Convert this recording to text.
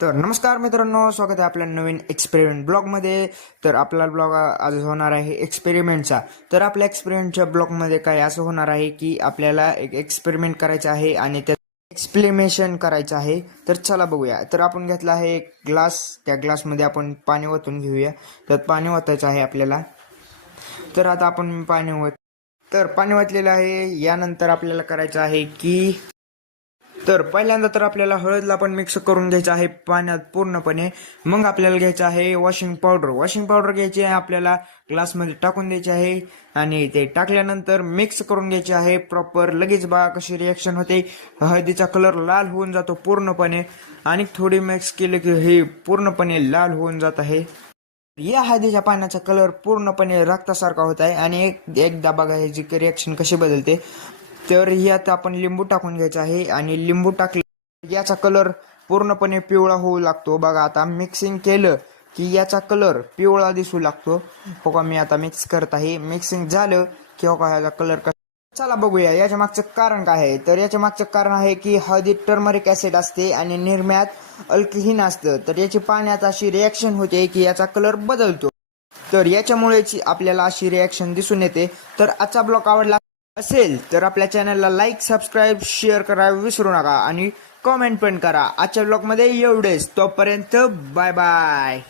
तर नमस्कार मित्रांनो, स्वागत आहे आपल्या नवीन एक्सपेरिमेंट ब्लॉगमध्ये. तर आपला ब्लॉग आज होणार आहे एक्सपेरिमेंटचा. तर आपल्या एक्सपेरिमेंटच्या ब्लॉगमध्ये काय असं होणार आहे की आपल्याला एक एक्सपेरिमेंट करायचं आहे आणि त्यात एक्सप्लेनेशन करायचं आहे. तर चला बघूया. तर आपण घेतला आहे एक ग्लास, त्या ग्लासमध्ये आपण पाणी ओतून घेऊया. त्यात पाणी ओतायचं आहे आपल्याला. तर आता आपण पाणी ओतलेलं आहे. यानंतर आपल्याला करायचं आहे की पहिल्यांदा आपल्याला हळदला पण मिक्स करून घ्यायचं आहे पाण्यात पूर्णपणे. मग आपल्याला घ्यायचं आहे वॉशिंग पावडर. वॉशिंग पावडर घ्यायची आहे आपल्याला, ग्लासमध्ये टाकून द्यायची आहे आणि ते टाकल्यानंतर मिक्स करून घ्यायचे आहे प्रॉपर. लगेच बघा कशी रिॲक्शन होते. हळदीचा कलर लाल होऊन जातो पूर्णपणे आणि थोडी मिक्स केले की हे पूर्णपणे लाल होऊन जात आहे. या हळदीच्या पाण्याचा कलर पूर्णपणे रक्तासारखा होत आहे आणि एकदा बघा ह्याची रिॲक्शन कशी बदलते. तर यात आपण लिंबू टाकून घ्यायचं आहे आणि लिंबू टाकले याचा कलर पूर्णपणे पिवळा होऊ लागतो. बघा आता मिक्सिंग केलं की याचा कलर पिवळा दिसू लागतो. हो का, मी आता मिक्स करत आहे. मिक्सिंग झालं की हो का ह्याचा कलर चला बघूया याच्या मागचं कारण काय आहे. तर याच्या मागचं कारण आहे की हळदीत टर्मरिक ऍसिड असते आणि निर्म्यात अल्कहीन असतं. तर याची पाण्यात अशी रिॲक्शन होते की याचा कलर बदलतो. तर याच्यामुळे आपल्याला अशी रिॲक्शन दिसून येते. तर आजचा ब्लॉग आवडला असेल तर आपल्या चॅनलला लाईक, सबस्क्राईब, शेअर करायला विसरू नका आणि कमेंट पण करा. आजच्या ब्लॉगमध्ये एवढेच. तोपर्यंत बाय बाय.